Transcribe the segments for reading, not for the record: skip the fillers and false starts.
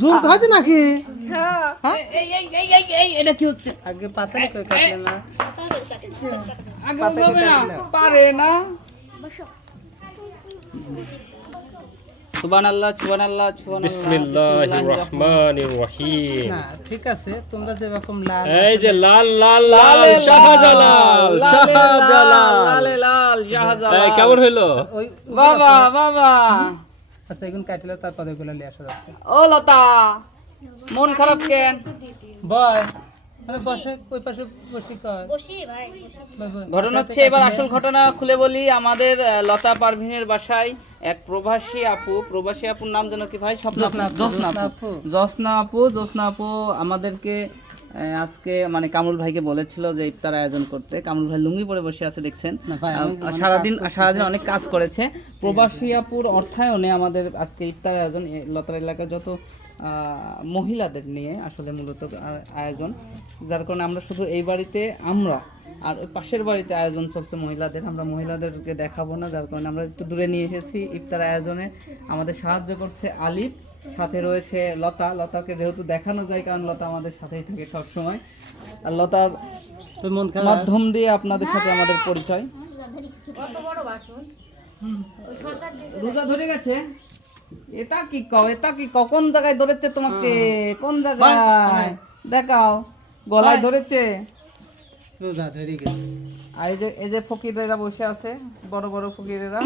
Zoom খাচ্ছে নাকি? এটা কি হচ্ছে? আগে পাতা কাটলে না, আগে হবে না, পারে না। সুবহানাল্লাহ, সুবহানাল্লাহ, সুবহানাল্লাহ। বিসমিল্লাহির রহমানির রহিম। না ঠিক আছে, তোমরা যেরকম লাল, এই যে লাল লাল লাল শাহজালাল, শাহজালাল, লালে লাল শাহজালাল। এই কেমন হইলো? ওই বাবা বাবা, আচ্ছা এগুলো কাটলে তারপরে এগুলো নিয়ে আসা যাচ্ছে। ও লতা, মন খারাপ কেন? বয় মানে বসে ওই পাশে বসি কর। ঘটনা হচ্ছে, এবার আসল ঘটনা খুলে বলি। আমাদের লতা পারভিনের বাসায় এক প্রবাসী আপুর নাম যেন কি ভাই? জোসনা আপু আমাদেরকে আজকে মানে কামরুল ভাইকে বলেছিল যে ইফতার আয়োজন করতে। কামরুল ভাই লুঙ্গি পরে বসে আছে দেখছেন, সারাদিন অনেক কাজ করেছে। প্রবাসী আপুর অর্থায়নে আমাদের আজকে ইফতার আয়োজন। লতার এলাকার যত মহিলাদের নিয়ে আসলে মূলত আয়োজন, যার কারণে আমরা শুধু এই বাড়িতে আমরা আর ওই পাশের বাড়িতে আয়োজন চলছে মহিলাদের। আমরা মহিলাদেরকে দেখাবো না, যার কারণে আমরা একটু দূরে নিয়ে এসেছি। ইফতার আয়োজনে আমাদের সাহায্য করছে আলিফ, সাথে রয়েছে লতাকে যেহেতু দেখানো যায়, কারণ লতা আমাদের সাথেই থাকে সব সময়। আর লতার মাধ্যম দিয়ে আপনাদের সাথে আমাদের পরিচয়। রোজা ধরে গেছে? এটা কি কও? কোন জায়গায় ধরেছে তোমাকে? কোন জায়গায় দেখাও? গলায় ধরেছে? রোজা ধরে গেছে। আর এই যে ফকিরেরা বসে আছে, বড় বড় ফকিরেরা,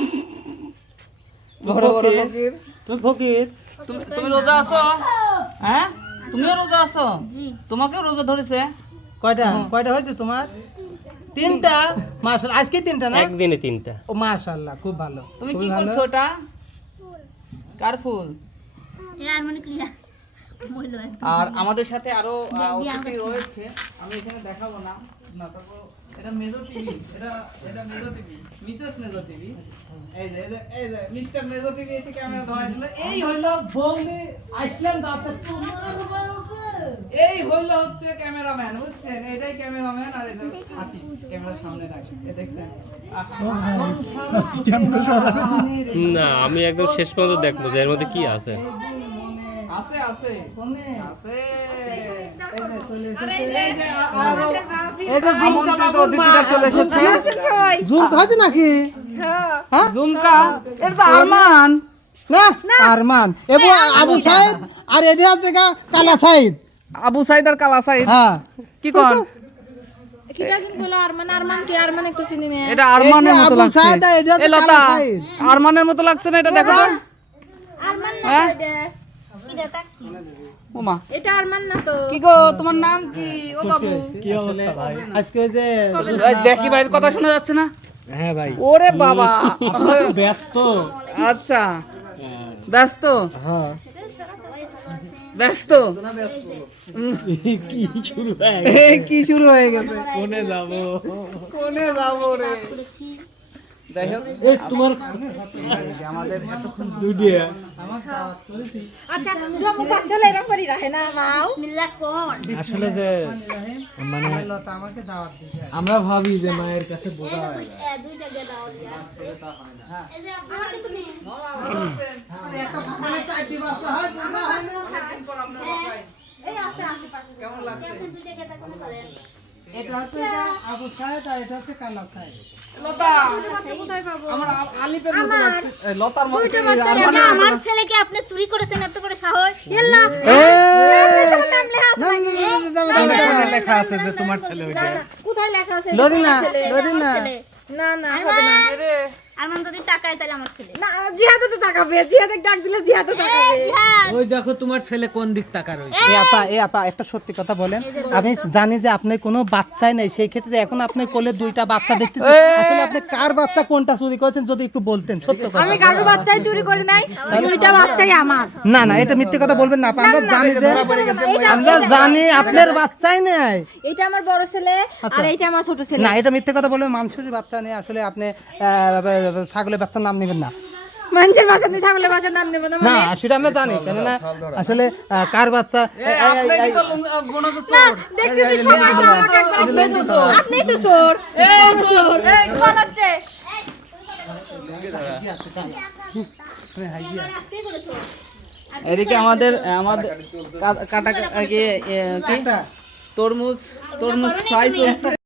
বড় বড় ফকির। তুমি ফকির? তুমি রোজা আছো? হ্যাঁ, তুমিও রোজা আছো? তোমাকেও রোজা ধরেছে? কয়টা হয়েছে তোমার? 3টা। মাশাআল্লাহ, আজকে 3টা না? একদিনে 3টা। ও মাশাআল্লাহ, খুব ভালো। তুমি কি করছো? ওটা কার ফুল? আর আমাদের সাথে আরো অতিথি রয়েছে, আমি এখানে দেখাবো না। তারপর এটা মেজো টিভি, এটা মেজো টিভি, মিসেস মেজো টিভি। এই যে মিস্টার মেজো টিভি এসে ক্যামেরা ধরাই দিল। এই হলো বৌলি আইসল্যান্ড দাঁতে এই হলো হচ্ছে ক্যামেরাম্যান, বুঝছেন? এটাই ক্যামেরাম্যান। আর এটা হাতি ক্যামেরার সামনে থাকে, এ দেখছেন? না, আমি একদম শেষ পর্যন্ত দেখবো যে এর মধ্যে কি আছে। আছে জুম খাচ্ছে নাকি? জুমকা, এটা তো আরমান না, আরমান এবং আবু সাইদ। আর এটি আছে কালা সাইদ। আবু সাইদ আর কালা সাইদ। হ্যাঁ, কি কোন? এটা আরমানের মতো লাগছে। এই লতা, আরমানের মতো লাগছে না? এটা দেখো তো। ওমা, এটা আরমান না তো। কি গো, তোমার নাম কি? ও বাবু, কি অবস্থা ভাই? আজকে যে জ্যাকি ভাইয়ের কথা শোনা যাচ্ছে না? হ্যাঁ ভাই, ওরে বাবা, ব্যস্ত। আচ্ছা, ব্যস্ত? হ্যাঁ, ব্যস্ত। কি শুরু হয়ে কি শুরু হয়ে গেছে? কোনে যাব রে? যাই হোক, তোমার আমাদের এতক্ষণ দুডিয়া আচ্ছা, জমু কাছলে এরকমই রাখে না মাও। বিসমিল্লাহ কোন? আসলে যে মানে লতা আমাকে দাওয়াত দিছে, আমরা ভাবি যে মায়ের কাছে বোঝা হয়ে যায়। দুইটা গে দাও দিয়া। এই যে আমার কিন্তু একটা ফাঁকানে চারটি বাচ্চা হয়, বোঝা হয় না। এই আছে আশেপাশে। কেমন লাগছে? দুইটা গে দাও করেন। এটা হচ্ছে আবু সাইদ আর এটা হচ্ছে কালা সাইদ। লতা, বাচ্চা কোথায় পাবো? আমার আলিফের মতো লাগছে। লতার মতো দুইটা বাচ্চা। আমার ছেলেকে আপনি চুরি করেছেন, এত বড় সাহস? ইল্লা লেখা আছে যে তোমার ছেলে ওইটা। কোথায় লেখা আছে? লরিনা না হবে না। আরমান যদি টাকায় তাহলে আমার ছেলে না, জিহাদ তো টাকাবে। জিহাদ ডাক দিলে জিহাদ তো টাকাবে। ওই দেখো তোমার ছেলে কোন দিক তাকার হইছে। এ আপা একটা সত্যি কথা বলেন, আমি জানি যে আপনি কোনো বাচ্চাই নাই, সেই ক্ষেত্রে এখন আপনি কোলে 2টা বাচ্চা দেখতেছেন, আসলে আপনি কার বাচ্চা কোনটা চুরি করেছেন যদি একটু বলতেন। সত্য কথা। আমি কারো বাচ্চাই চুরি করি নাই, 2টা বাচ্চাই আমার। না এটা মিথ্যে কথা বলবেন না আপা, আমরা জানি যে আপনার বাচ্চাই নাই। এটা আমার বড় ছেলে আর এইটা আমার ছোট ছেলে। না এটা মিথ্যে কথা বলবেন, মানুষের বাচ্চা নেই। আসলে আপনি ছাগলের বাচ্চার নাম নেবেন না। মানুষের বাচ্চা নিয়ে ছাগলের বাচ্চার নাম নেব না না মানে? সেটা আমরা জানি, কেননা আসলে কার বাচ্চা। দেখতেছি সবাই তো আমাকে একবার আপনিই তো চোর। এই চোর, এই পালাচ্ছে। আজকেই করেছো। এদিকে আমাদের কাটা কি তরমুজ ফ্রাই চলছে।